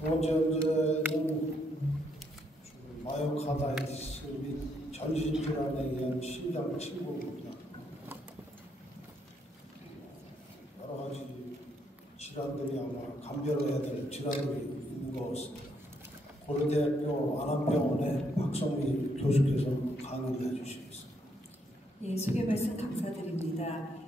두 번째 문제는 마이오카다이티스 및 전신질환에 의한 심장 침범입니다. 여러 가지 질환들이 아마 감별해야 될 질환들이 있는 것 같습니다. 고려대학교 안암병원의 박성미 교수께서 강의를 해주시겠습니다. 예, 소개 말씀 감사드립니다.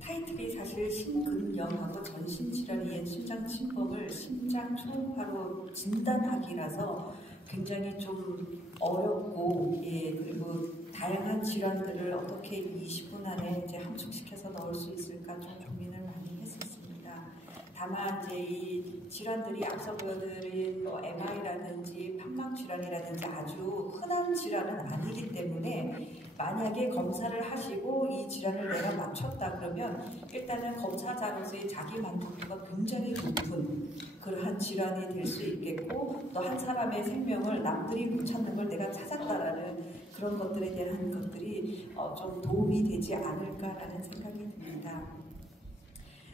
타이틀이 사실 심근염하고 전신질환에 심장 침범을 심장 초음파로 진단하기라서 굉장히 좀 어렵고, 그리고 다양한 질환들을 어떻게 20분 안에 이제 함축시켜서 넣을 수 있을까 좀 고민을 많이 했었습니다. 다만 이제 이 질환들이 앞서 보여드린 MI라든지 판막 질환이라든지 아주 흔한 질환은 아니기 때문에 만약에 검사를 하시고 이 질환을 내가 맞췄다 그러면 일단은 검사자로서의 자기 만족도가 굉장히 높은 그러한 질환이 될 수 있겠고, 또 한 사람의 생명을 남들이 못 찾는 걸 내가 찾았다라는 그런 것들에 대한 것들이 좀 도움이 되지 않을까라는 생각이 듭니다.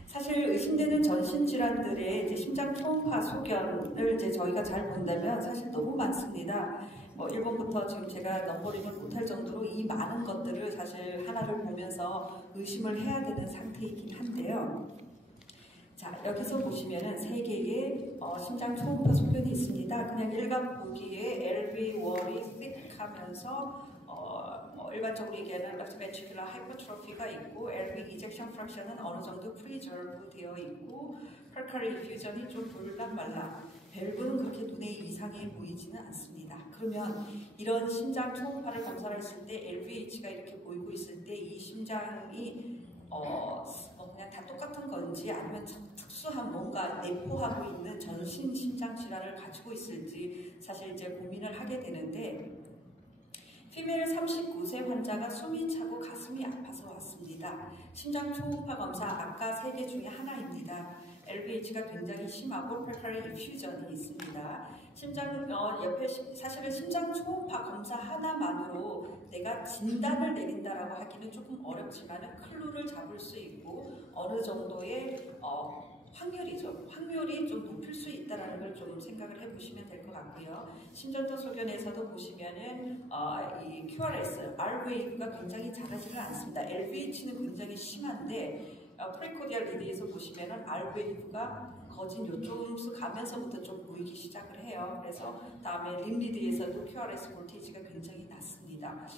사실 의심되는 전신질환들의 이제 심장 초음파 소견을 이제 저희가 잘 본다면 사실 너무 많습니다. 1번부터 지금 제가 넘버링을 못할 정도로 이 많은 것들을 사실 하나를 보면서 의심을 해야 되는 상태이긴 한데요. 자, 여기서 보시면은 3개의 심장 초음파 소견이 있습니다. 그냥 일반 보기에 LV1이 삑하면서 일반적으로 얘기하는 left ventricular hypertrophy가 있고, LV ejection fraction은 어느 정도 preserve 되어 있고, peripheral effusion이 좀 볼락말락, 밸브는 그렇게 눈에 이상해 보이지는 않습니다. 그러면 이런 심장 초음파를 검사를 했을 때 LVH가 이렇게 보이고 있을 때 이 심장이 그냥 다 똑같은 건지 아니면 특수한 뭔가 내포하고 있는 전신 심장 질환을 가지고 있을지 사실 이제 고민을 하게 되는데, 피메일 39세 환자가 숨이 차고 가슴이 아파서 왔습니다. 심장 초음파 검사 아까 3개 중에 하나입니다. LVH가 굉장히 심하고 peripheral effusion이 있습니다. 옆에 사실은 심장 초음파 검사 하나만으로 내가 진단을 내린다라고 하기는 조금 어렵지만 클루를 잡을 수 있고 어느 정도의 확률이 좀 높일 수 있다는 걸 좀 생각을 해보시면 될 것 같고요. 심전도 소견에서도 보시면은 이 QRS, R웨이브가 굉장히 잘하지는 않습니다. LVH는 굉장히 심한데 프리코디알 리드에서 보시면은 R웨이브가 거진 요쯤수 가면서부터 좀 보이기 시작을 해요. 그래서 다음에 림리드에서도 QRS 볼테이지가 굉장히 낮습니다.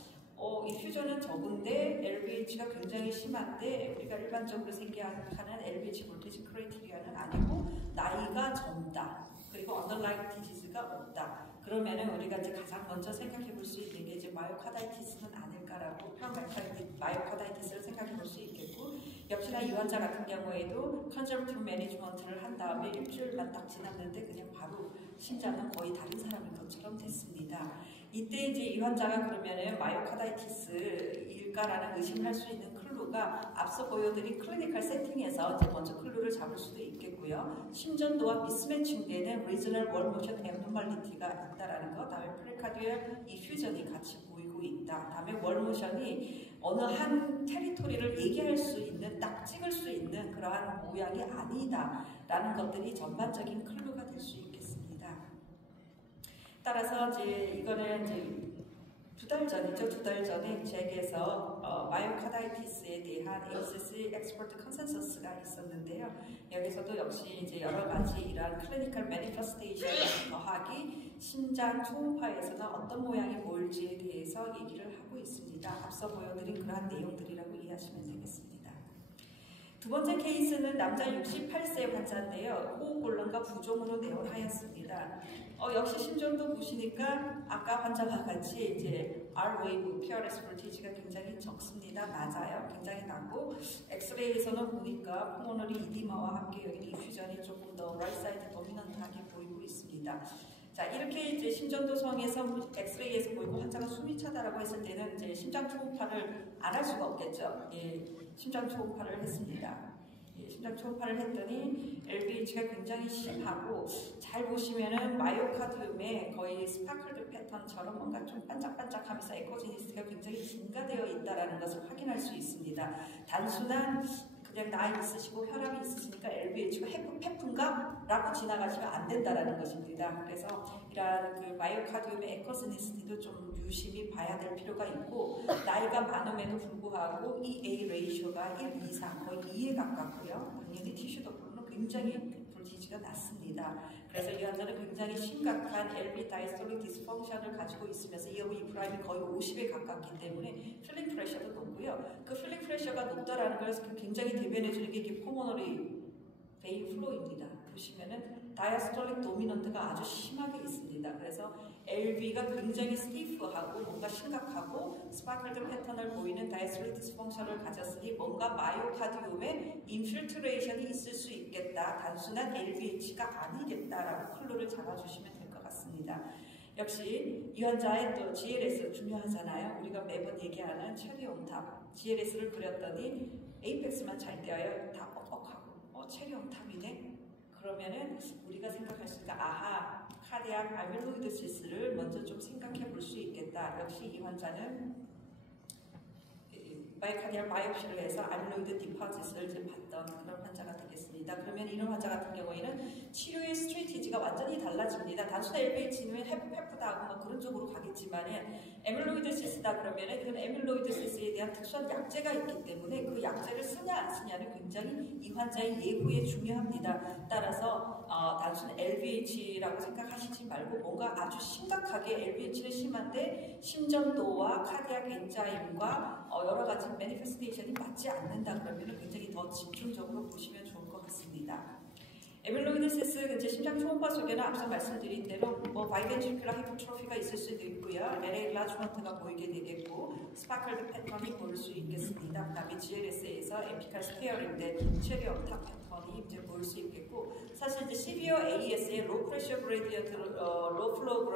이 퓨전은 적은데 LVH가 굉장히 심한데 우리가 일반적으로 생각하는 LVH 볼테이지 크라이테리아는 아니고 나이가 젊다. 그리고 언더라인 디지즈가 없다. 그러면은 우리가 이제 가장 먼저 생각해 볼 수 있는 게 이제 마이오카다이티스는 아닐까라고 마이오카다이티스를 생각해 볼 수 있겠고, 역시나 이 환자 같은 경우에도 컨저버티브 매니지먼트를 한 다음에 일주일만 딱 지났는데 그냥 바로 심장은 거의 다른 사람인 것처럼 됐습니다. 이때 이제 이 환자가 그러면은 마이오카다이티스일까라는 의심을 할 수 있는 클루가 앞서 보여드린 클리니컬 세팅에서 이제 먼저 클루를 잡을 수도 있겠고요. 심전도와 미스매칭되는 리저널 월 모션 앱노멀리티가 있다라는 것, 다음에 프리카디얼 이퓨전이 같이 보이고 있다. 다음에 월 모션이 어느 한 테리토리를 얘기할 수 있는, 딱 찍을 수 있는 그러한 모양이 아니다라는 것들이 전반적인 클루가 될 수 있겠습니다. 따라서 이제 이거는 이제 2달 전이죠. 2달 전에 잭에서 마이오카다이티스에 대한 ACC 엑스퍼트 컨센서스가 있었는데요. 여기서도 역시 이제 여러 가지 이러한 클리니컬 매니페스테이션을 더하기 심장 초음파에서는 어떤 모양이 보일지에 대해서 얘기를 하고 있습니다. 앞서 보여드린 그러한 내용들이라고 이해하시면 되겠습니다. 두 번째 케이스는 남자 68세 환자인데요. 호흡곤란과 부종으로 내원하였습니다. 역시 심전도 보시니까 아까 환자와 같이 이제 R웨이브, QRS 볼테이지가 굉장히 적습니다. 낮아요. 굉장히 낮고 엑스레이에서는 보니까 푸모너리 이디마와 함께 여기 이퓨전이 조금 더 라이트 사이드 도미넌트하게 보이고 있습니다. 자, 이렇게 이제 심전도성에서 엑스레이에서 보이고 환자가 숨이 차다라고 했을 때는 이제 심장 초음파를 안 할 수가 없겠죠. 심장 초음파를 했습니다. 심장 초음파를 했더니 LVH가 굉장히 심하고, 잘 보시면은 마이오카디움에 거의 스파클드 패턴처럼 뭔가 좀 반짝반짝하면서 에코제니스트가 굉장히 증가되어 있다라는 것을 확인할 수 있습니다. 단순한 그냥 나이 있으시고 혈압이 있으시니까 LVH가 해프인가 그런가? 라고 지나가시면 안 된다라는 것입니다. 그래서 이러한 그 마이오카디움의 에코스니스티도 좀 유심히 봐야 될 필요가 있고, 나이가 많음에도 불구하고 이 A 레이쇼가 1 이상, 거의 2에 가깝고요. 당연히 티슈 도플러는 굉장히 볼티지가 낮습니다. 그래서 이 환자는 굉장히 심각한 LV 다이스톨릭 디스펑션을 가지고 있으면서 이어브 프라임이 거의 50에 가깝기 때문에 필링 프레셔도 높고요. 그 필링 프레셔가 높다라는 것은 굉장히 대변해주는 게 이게 포모너리 베인 플로우입니다. 보시면은 다이아스톨릭 도미넌트가 아주 심하게 있습니다. 그래서 LV가 굉장히 스티프하고 뭔가 심각하고 스파클드 패턴을 보이는 다이아스톨릭 디스펑션을 가졌으니 뭔가 마이오카디움에 인필트레이션이 있을 수 있겠다. 단순한 LVH가 아니겠다라고 클루를 잡아주시면 될 것 같습니다. 역시 이 환자의 또 GLS 중요하잖아요. 우리가 매번 얘기하는 체리 온탑 GLS를 그렸더니 에이펙스만 잘 떼어요. 다 뻑뻑하고 체리 온탑이네. 그러면은 우리가 생각할 수 있다. 아하, 카디악 아밀로이드시스를 먼저 좀 생각해 볼 수 있겠다. 역시 이 환자는 마이카디알 바이옵시를 해서 아밀로이드 디파짓을 이제 봤던 그런 환자가 되겠습니다. 그러면 이런 환자 같은 경우에는 치료의 스트레티지가 완전히 달라집니다. 단순한 LVH는 헤프다하고 뭐 그런 쪽으로 가겠지만 에밀로이드시스다 그러면은 이건 에밀로이드시스에 대한 특수한 약제가 있기 때문에 그 약제를 쓰냐 안 쓰냐는 굉장히 이 환자의 예후에 중요합니다. 따라서 단순 LVH라고 생각하시지 말고 뭔가 아주 심각하게 LVH는 심한데 심전도와 카디악 엔자임과 여러 가지 매니페스테이션이 맞지 않는다 그러면 굉장히 더 집중적으로 보시면 좋을 것 같습니다. 에밀로이드시스 이제 심장 초음파 속에는 앞서 말씀드린 대로 뭐 바이벤트리큘러 하이퍼트로피가 있을 수도 있고요. LA 라주먼트가 보이게 되겠고 스파클드 패턴이 보일 수 있겠습니다. 그다음에 GLS에서 에피칼 스테어링된 체리 온탑 패턴이 이제 보일 수 있겠고 사실 이제 시비어 AS의 로 프레셔 그레디언트 로 플로우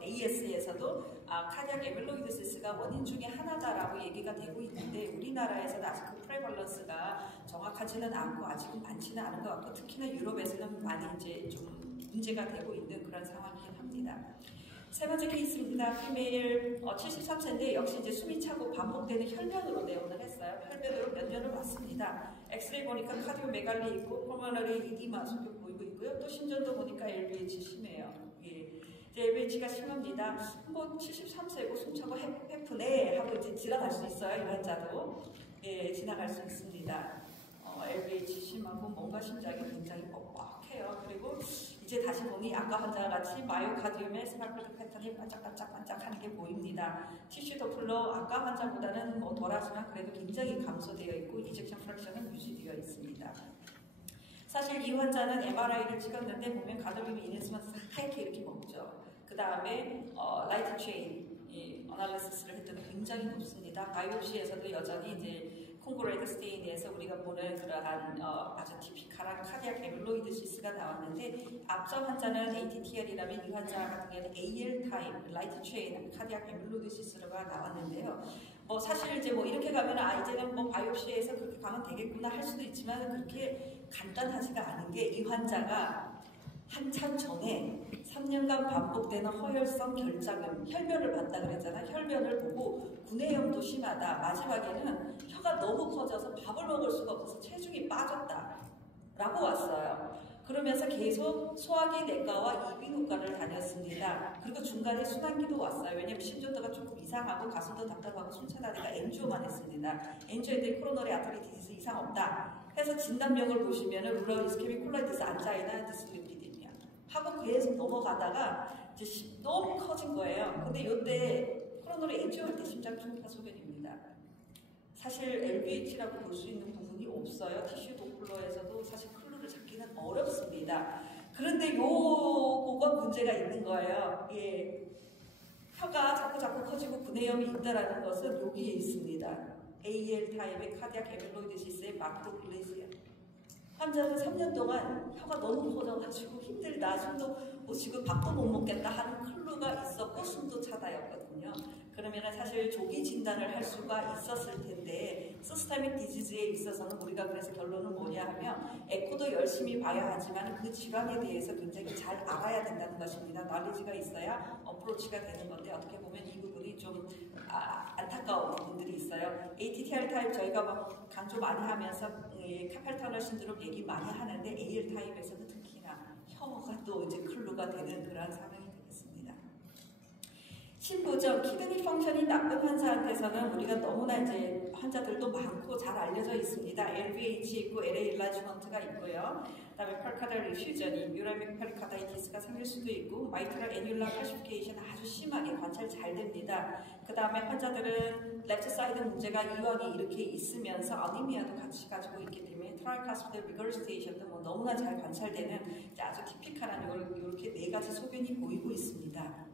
AS에서도 카디악 에밀로이드시스가 원인 중에 하나다라고 얘기가 되고 있는데 우리나라에서는 아직 그 프레벌런스가 정확하지는 않고 아직은 많지는 않은 것 같고 특히나 유럽에서는 많이 이제 좀 문제가 되고 있는 그런 상황이긴 합니다. 세 번째 케이스입니다. 피메일 73세인데 역시 이제 숨이 차고 반복되는 혈변으로 내원을 했어요. 혈변으로 몇 년을 왔습니다. 엑스레이 보니까 카디오메갈리 있고 포머너리 이디마 속에 보이고 있고요. 또 심전도 보니까 LVH 심해요. 예. LVH가 심합니다. 뭐 73세고 숨차고 헤프네 하고 이제 지나갈 수 있어요. 이 환자도 예, 지나갈 수 있습니다. LVH 심하고 뭔가 심장이 굉장히 뻑뻑해요. 그리고 이제 다시 보니 아까 환자와 같이 마이오카디움의 스파클드 패턴이 반짝반짝반짝하는 게 보입니다. 티슈 도플러 아까 환자보다는 뭐 덜하지만 그래도 굉장히 감소되어 있고 이젝션 프랙션은 유지되어 있습니다. 사실 이 환자는 MRI를 찍었는데 보면 가톨림이 이네스만 하얗게 이렇게 먹죠. 그 다음에 라이트 체인 어널리시스를 했더니 굉장히 높습니다. 바이옵시에서도 여전히 이제 콩그레이드 스테인에서 우리가 보는 그러한 아주 티피컬한 카디악 에밀로이드시스가 나왔는데 앞서 환자는 ATTR이라면 이 환자 같은 경우는 AL 타임, 라이트 체인, 카디악 에밀로이드시스가 나왔는데요. 뭐 사실 이제 뭐 이렇게 가면 이제는 뭐 바이옵시에서 그렇게 가면 되겠구나 할 수도 있지만 그렇게 간단하지가 않은 게 이 환자가 한참 전에 3년간 반복되는 허혈성 결장염, 혈변을 봤다 그랬잖아요. 혈변을 보고 구내염도 심하다. 마지막에는 혀가 너무 커져서 밥을 먹을 수가 없어서 체중이 빠졌다. 라고 왔어요. 그러면서 계속 소화기 내과와 이비인후과를 다녔습니다. 그리고 중간에 순환기도 왔어요. 왜냐면 심전도가 조금 이상하고 가슴도 답답하고 숨차다니까 엔지오만 했습니다. 엔지오에 코로너리 아터리 디지즈 이상 없다. 해서 진단명을 보시면은 룰러 이스케믹 콜라이티스 안자이나 디슬리피디미아 하고 계속 넘어가다가 이제 너무 커진 거예요. 근데 이때 코로너리 엔지오 할 때 심장 초음파 소견입니다. 사실 LVH라고 볼 수 있는 부분이 없어요. 티슈 도플러에서도 사실 클루를 잡기는 어렵습니다. 그런데 요거가 문제가 있는 거예요. 예. 혀가 자꾸 커지고 구내염이 있다라는 것은 여기에 있습니다. AL 타입의 카디악 에밀로이드시스의 마크로글레시아. 환자는 3년 동안 혀가 너무 커져가지고 힘들다, 숨도 못 쉬고 밥도 못 먹겠다 하는 클루가 있었고 숨도 차다였거든요. 그러면 사실 조기 진단을 할 수가 있었을 텐데 시스테믹 디지즈에 있어서는 우리가 그래서 결론은 뭐냐 하면 에코도 열심히 봐야 하지만 그 질환에 대해서 굉장히 잘 알아야 된다는 것입니다. 날리지가 있어야 어프로치가 되는 건데 어떻게 보면 이 부분이 좀 안타까운 부분들이 있어요. ATTR 타입 저희가 막 강조 많이 하면서 카펠 터널 신드롬 얘기 많이 하는데 AL 타입에서는 답도 이제 클루가 되는 그러한 상황이 되겠습니다. 신부전 키드니 펑션이 나쁜 환자한테서는 우리가 너무나 이제 환자들도 많고 잘 알려져 있습니다. LVH 있고 LA 일라지먼트가 있고요. 그다음에 펄카달 리퓨전이 유라믹 페리카다이티스가 생길 수도 있고 마이트럴 애뉴라 칼시피케이션 아주 심하게 관찰 잘 됩니다. 그다음에 환자들은 랩트 사이드 문제가 이왕이 이렇게 있으면서 아니미아도 같이 가지고 있기 때문에 트라이카스피드 리거스테이션도 뭐 너무나 잘 관찰되는 아주 티피컬한 이렇게 네 가지 소견이 보이고 있습니다.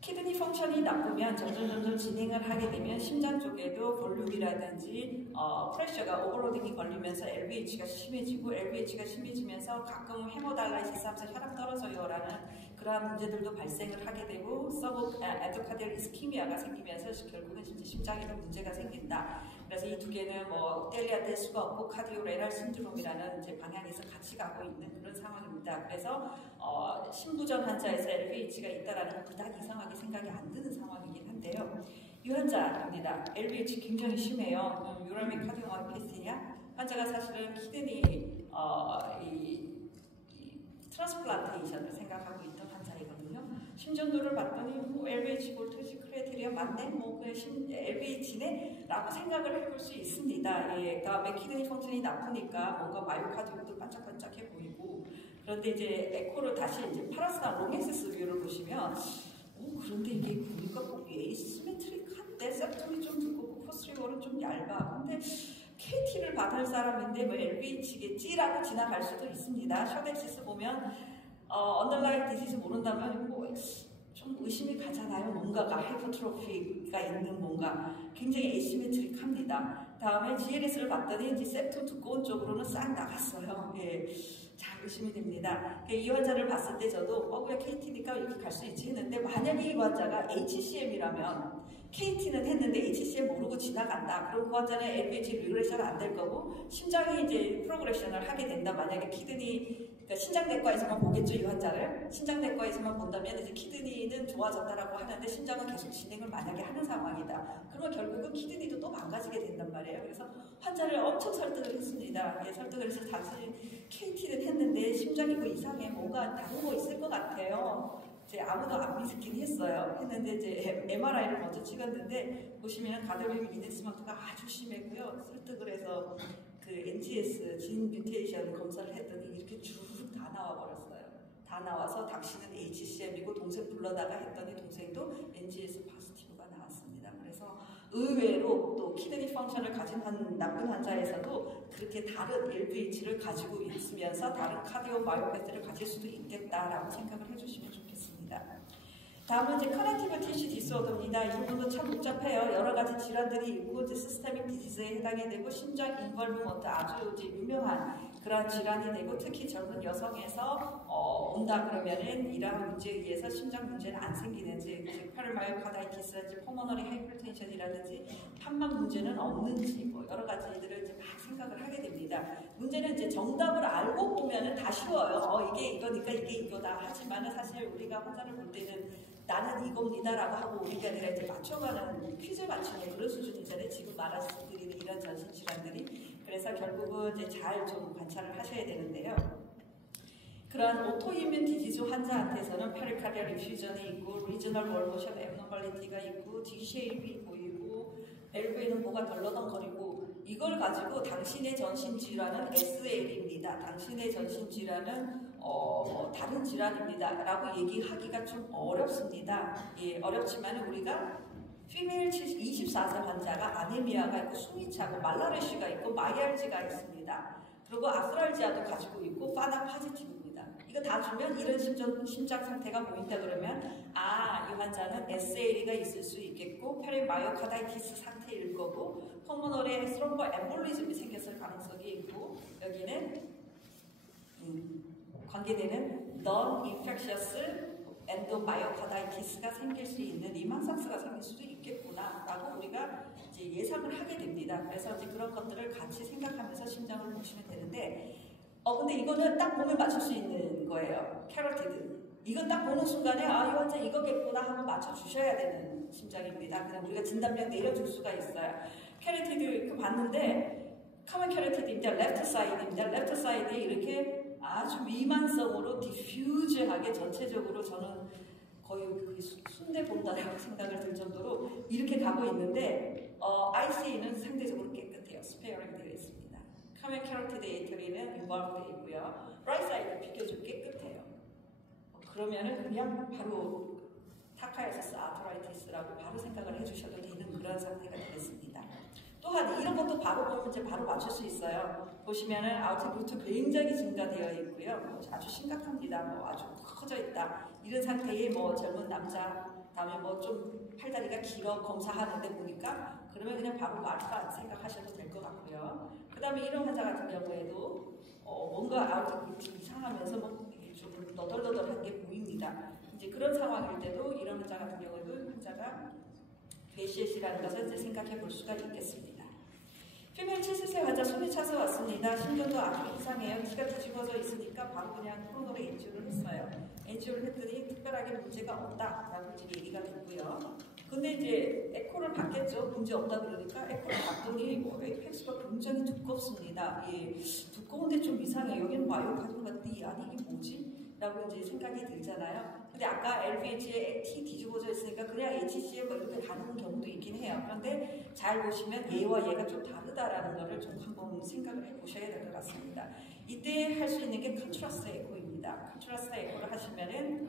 키드니 펑션이 나쁘면 점점 진행을 하게 되면 심장 쪽에도 볼륨이라든지 프레셔가 오버로딩이 걸리면서 LVH가 심해지고 LVH가 심해지면서 가끔 헤모달라이시스 하면서 혈압 떨어져요라는 그러한 문제들도 발생을 하게 되고 서브 에드카디얼 이스키미아가 생기면서 결국은 진짜 심장에도 문제가 생긴다. 그래서 이 두 개는 뭐 뗄래야 뗄 수가 없고 카디오 레날 신드롬이라는 이제 방향에서 같이 가고 있는 그런 상황입니다. 그래서 신부전 환자에서 LVH가 있다라는 건 그다지 이상하게 생각이 안 드는 상황이긴 한데요. 이 환자입니다. LVH 굉장히 심해요. 유라믹 카디오마이패스티냐 환자가 사실은 키드니 트랜스플란테이션을 생각하고 있던 환자이거든요. 심전도를 봤더니 뭐 LVH 볼테지 크라이테리아 맞네? 뭐 그냥 LVH네? 라고 생각을 해볼 수 있습니다. 예, 그다음에 키드니 펑션이 나쁘니까 뭔가 마이오카디움도 반짝반짝해 보이고 그런데 이제 에코를 다시 이제 파라스나 롱엑세스 뷰를 보시면 그런데 이게 보니까 꼭 에이시메트릭한데 septum이 좀 두껍고 포스리얼은 좀 얇아. 근데 KT를 받을 사람인데 뭐 LVH겠지라고 지나갈 수도 있습니다. 셔덱시스 보면 언더라인 디지즈 모른다면 뭐 좀 의심이 가잖아요. 뭔가가 하이퍼트로피가 있는 뭔가 굉장히 에이시메트릭합니다. 다음에 GLS를 봤더니 이제 septum 두꺼운 쪽으로는 싹 나갔어요. 예. 잘 의심이 됩니다. 이 환자를 봤을 때 저도 왜 KT니까 이렇게 갈 수 있지 했는데 만약에 이 환자가 HCM이라면 KT는 했는데 HCM 모르고 지나간다. 그럼 그 환자는 LVH 리그레션 안 될 거고 심장이 이제 프로그레션을 하게 된다. 만약에 키드니 그러니까 신장내과에서만 보겠죠. 이 환자를 신장내과에서만 본다면 이제 키드니는 좋아졌다라고 하는데 심장은 계속 진행을 만약에 하는 상황이다. 그러면 결국은 키드니도 또 망가지게 된단 말이에요. 그래서 환자를 엄청 설득을 했습니다. 예, 설득을 해서 당신 KT는 했는데 심장이 그 이상에 뭔가 다른 거 있을 것 같아요. 이제 아무도 안 믿긴 했어요. 했는데 이제 MRI를 먼저 찍었는데 보시면 가드리움 이넥스먼트가 아주 심했고요. 설득을 해서 그 NGS 진 뮤테이션 검사를 했더니 이렇게 쭉 다 나와 버렸어요. 다 나와서 당신은 HCM이고 동생 불러다가 했더니 동생도 NGS 포지티브가 나왔습니다. 그래서 의외로 또 키드니 펑션을 가진 나쁜 환자에서도 그렇게 다른 LVH를 가지고 있으면서 다른 카디오마이오패스를 가질 수도 있겠다라고 생각을 해주시면 좋겠습니다. 다음은 이제 커넥티브 티슈 디스오더입니다. 이 부분도 참 복잡해요. 여러 가지 질환들이 있고 이제 시스테믹 디지즈에 해당이 되고 심장 인벌브먼트 아주 이제 유명한 그런 질환이 되고 특히 젊은 여성에서 온다 그러면은 이러한 문제에 의해서 심장 문제는 안 생기는지 파르마이오카다이티스라든지 포머너리 하이퍼텐션이라든지 판막 문제는 없는지 뭐 여러 가지들을 이제 막 생각을 하게 됩니다. 문제는 이제 정답을 알고 보면은 다 쉬워요. 이게 이거니까 이게 이거다. 하지만은 사실 우리가 환자를 볼 때는 나는 이겁니다라고 하고 우리가 아니라 이제 맞춰가는 퀴즈 맞추는 그런 수준이잖아요. 지금 말씀드리는 이런 전신 질환들이. 그래서 결국은 이제 잘 좀 관찰을 하셔야 되는데요. 그러한 오토이뮨 디지즈 환자한테서는 페리카디얼 리퓨전이 있고 리저널 월모션 앱노멀리티가 있고 D쉐입이 보이고 밸브에는 뭐가 덜러덩거리고 이걸 가지고 당신의 전신 질환은 SL입니다. 당신의 전신 질환은 다른 질환입니다. 라고 얘기하기가 좀 어렵습니다. 예, 어렵지만 우리가 피메일 24세 환자가 아네미아가 있고 숨이 차고 말라레쉬가 있고 마이알지가 있습니다. 그리고 아스랄지아도 가지고 있고 파나 파지티브입니다. 이거 다 주면 이런 심장 상태가 보인다 그러면 이 환자는 SA가 있을 수 있겠고 페리마이오카다이티스 상태일 거고 포모널에 스롬보 엠볼리즘이 생겼을 가능성이 있고 여기는 관계되는 non-infectious 엔도마이오카다이티스가 생길 수 있는 리만삭스가 생길 수도 있겠구나 라고 우리가 이제 예상을 하게 됩니다. 그래서 이제 그런 것들을 같이 생각하면서 심장을 보시면 되는데 근데 이거는 딱 보면 맞출 수 있는 거예요. 캐로티드. 이건 딱 보는 순간에 이 환자 이거겠구나 하고 맞춰주셔야 되는 심장입니다. 그냥 우리가 진단명 내려줄 수가 있어요. 캐로티드 이렇게 봤는데 common carotide입니다. left side입니다. left side에 이렇게 아주 미만성으로 디퓨즈하게 전체적으로 저는 거의 그 순대 본다라고 생각을 들 정도로 이렇게 가고 있는데 IC는 상대적으로 깨끗해요. 스페어링 되어 있습니다. common carotid artery는 involved 되어 있고요. right side는 비교적 깨끗해요. 그러면은 그냥 바로 타카이어시스 아토라이티스라고 바로 생각을 해주셔도 되는 그런 상태가 되겠습니다. 또한 이런 것도 바로 보면 이제 바로 맞출 수 있어요. 보시면은 아우트루트 굉장히 증가되어 있고요. 뭐 아주 심각합니다. 뭐 아주 커져 있다. 이런 상태의 뭐 젊은 남자, 다음에 뭐 좀 팔다리가 길어 검사하는데 보니까 그러면 그냥 바로 말까 생각하셔도 될 것 같고요. 그 다음에 이런 환자 같은 경우에도 뭔가 아우트루트 이상하면서 뭐 좀 너덜너덜한 게 보입니다. 이제 그런 상황일 때도 이런 환자 같은 경우에도 환자가 BCS라는 것을 이제 생각해 볼 수가 있겠습니다. 피메일 70세 환자 숨이 차서 왔습니다. 심전도 아주 이상해요. 키가 뒤집어져 있으니까 바로 그냥 코로너로 엔지오를 했어요. 엔지오를 했더니 특별하게 문제가 없다라고 이제 얘기가 됐고요. 근데 이제 에코를 받겠죠. 문제 없다 그러니까 에코를 받더니 팩스가 굉장히 두껍습니다. 예, 두꺼운데 좀 이상해. 여기는 마이오카디움 같은데 아니 이게 뭐지? 라고 이제 생각이 들잖아요. 근데 아까 LVH에 T 뒤집어져 있으니까 그냥 HC에 뭐 이렇게 가는 경우도 있긴 해요. 그런데 잘 보시면 얘와 얘가 좀 다르다라는 거를 좀 한번 생각을 해보셔야 될 것 같습니다. 이때 할 수 있는 게 컨트라스트 에코입니다. 컨트라스트 에코를 하시면은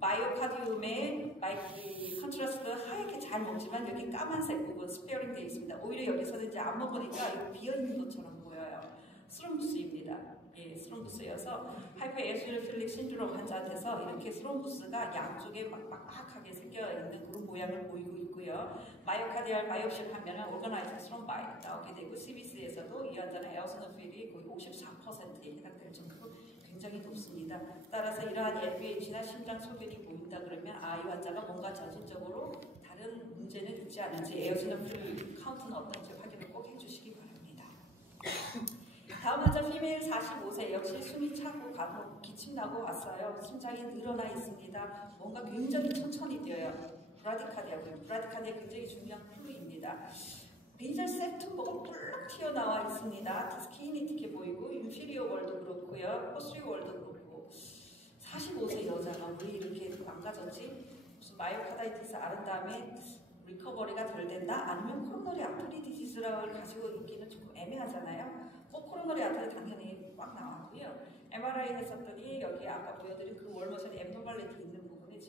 마이오카디움의 컨트라스트가 하얗게 잘 먹지만 여기 까만색 부분 스페어링 되어 있습니다. 오히려 여기서는 이제 안 먹으니까 이거 비어있는 것처럼 보여요. 스럼부스입니다. 예, 스럼부스여서 하이퍼에오시노필릭 신드롬 환자한테서 이렇게 스럼부스가 양쪽에 막막하게 생겨 있는 그런 모양을 보이고 있고요. 마이오카디알 바이옵시를 하면은 오르가나이즈 스럼바이 나오게 되고 CBC에서도 이 환자는 에오시노필이 거의 54%에 해당될 정도로 굉장히 높습니다. 따라서 이러한 LVH나 심장 소변이 보인다 그러면 이 환자가 뭔가 전신적으로 다른 문제는 있지 않은지 에오시노필 카운트는 어떤지 확인을 꼭 해주시기 바랍니다. 다음 환자 피메일 45세 역시 숨이 차고 가고 기침 나고 왔어요. 심장이 늘어나 있습니다. 뭔가 굉장히 천천히 뛰어요. 브라디카디아고요. 브라디카디아 굉장히 중요한 클루입니다. 베이절 septum보가 뿔락 튀어나와 있습니다. 디스키니 튀게 보이고 인피리어 월도 그렇고요. 포스리어 월도 그렇고 45세 여자가 왜 이렇게 망가졌지? 무슨 마이오카다이티스 앓은 다음에 리커버리가 덜 된다? 아니면 코로너리 아터리 디지즈를 가지고 있기는 조금 애매하잖아요. 코로너리 아터리 당연히 꽉 나왔고요. MRI 했었더니 여기 아까 보여드린 그 월머션 앱노멀리티 있는 부분에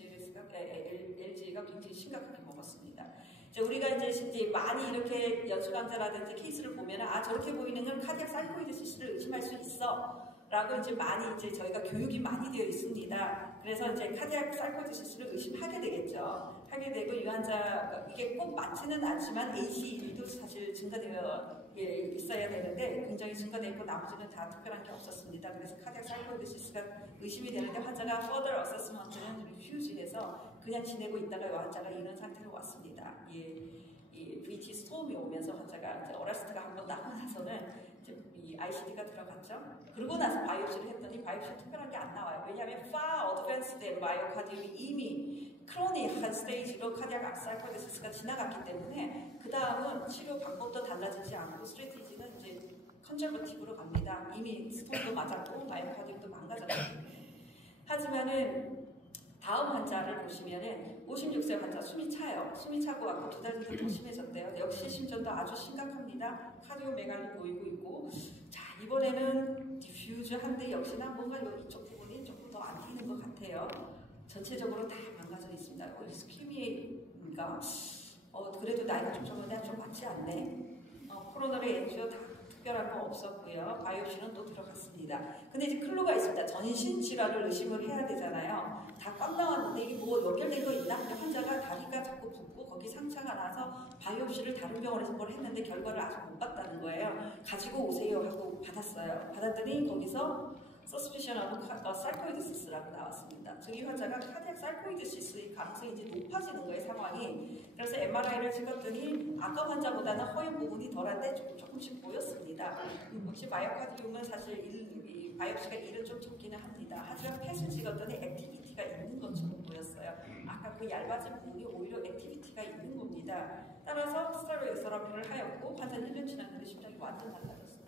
LG가 굉장히 심각하게 먹었습니다. 이제 우리가 이제 많이 이렇게 연수강자라든지 케이스를 보면 저렇게 보이는 건 카디악 사이코이드시스를 의심할 수 있어. 라고 이제 많이 이제 저희가 교육이 많이 되어 있습니다. 그래서 이제 카디악 사이코이드시스를 의심하게 되겠죠. 하게 되고 이 환자 이게 꼭 맞지는 않지만 ACE도 사실 증가되어 있어야 되는데 굉장히 증가되어 있고 나머지는 다 특별한 게 없었습니다. 그래서 카디악 사이코이드시스가 의심이 되는데 환자가 further assessment는 리퓨즈해서 그냥 지내고 있다가 이 환자가 이런 상태로 왔습니다. 이 VT 스톰이 오면서 환자가 이제 어라스트가 한번 나고 나서는 이제 이 ICD가 들어갔죠. 그러고 나서 바이옵시를 했더니 바이옵시 특별한 게 안 나와요. 왜냐하면 far advanced 마이오카디움이 이미 크로닉한 스테이지로 카디악 사이코이드시스가 지나갔기 때문에 그 다음은 치료 방법도 달라지지 않고 스트레티지는 이제 컨저버티브로 갑니다. 이미 스톰도 맞았고 마이오카디움도 망가졌기 때문에. 하지만은 다음 환자를 보시면은 56세 환자 숨이 차요. 숨이 차고 왔고 2달 뒤에 더 심해졌대요. 역시 심전도 아주 심각합니다. 카디오메갈리 보이고 있고 자 이번에는 디퓨즈한데 역시나 뭔가 이쪽 부분이 조금 더 안 튀는 것 같아요. 전체적으로 다 망가져 있습니다. 스키미가 그래도 나이가 좀 적은데 좀 맞지 않네. 코로나리 엔지오 다 특별한 거 없었고요. 바이옵시는 또 들어갔습니다. 근데 이제 클루가 있습니다. 전신 질환을 의심을 해야 되잖아요. 다 꽉 나왔는데 이게 뭐 연결된 거 있나? 환자가 다리가 자꾸 붓고 거기 상처가 나서 바이옵시를 다른 병원에서 뭘 했는데 결과를 아직 못 봤다는 거예요. 가지고 오세요 하고 받았어요. 받았더니 거기서 서스피션하고 사이코이드시스라고 나왔습니다. 즉 이 환자가 카디악 사이코이드시스의 가능성이 이제 높아지는 거예요, 상황이. 그래서 MRI를 찍었더니 아까 환자보다는 허연 부분이 덜한데 조금씩 보였습니다. 혹시 마이오카디움은 사실 이 바이옵시가 1은 좀 적기는 합니다. 하지만 펫을 찍었더니 액티비티가 있는 것처럼 보였어요. 아까 그 얇아진 부분이 오히려 액티비티가 있는 겁니다. 따라서 스테로이드 세라피를 하였고 환자는 1년 지났는데 심장이 완전 달라졌어요.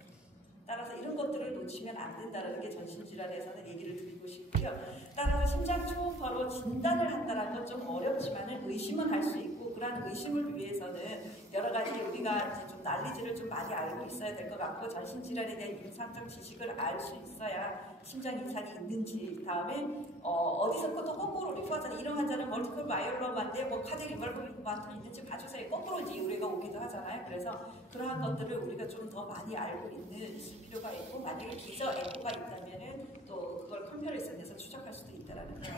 따라서 이런 것들을 놓치면 안 된다는 게 전신질환에서는 얘기를 드리고 싶고요. 따라서 심장 초음파로 진단을 한다는 건 좀 어렵지만은 의심은 할 수 있고, 그러한 의심을 위해서는 여러 가지 우리가 이제 좀 난리지를 좀 많이 알고 있어야 될 것 같고, 전신질환에 대한 임상적 지식을 알 수 있어야 심장 이상이 있는지, 다음에 어디서 또 거꾸로 리포하잖아요. 이런 환자는 멀티플 마이올로마인데 뭐 카드 리벌브만도 있는지 봐주세요. 거꾸로 이제 우리가 오기도 하잖아요. 그래서 그러한 것들을 우리가 좀 더 많이 알고 있을 필요가 있고, 만약에 기저 에코가 있다면은 또 그걸 컴퓨터에서 추적할 수도 있다라는 그런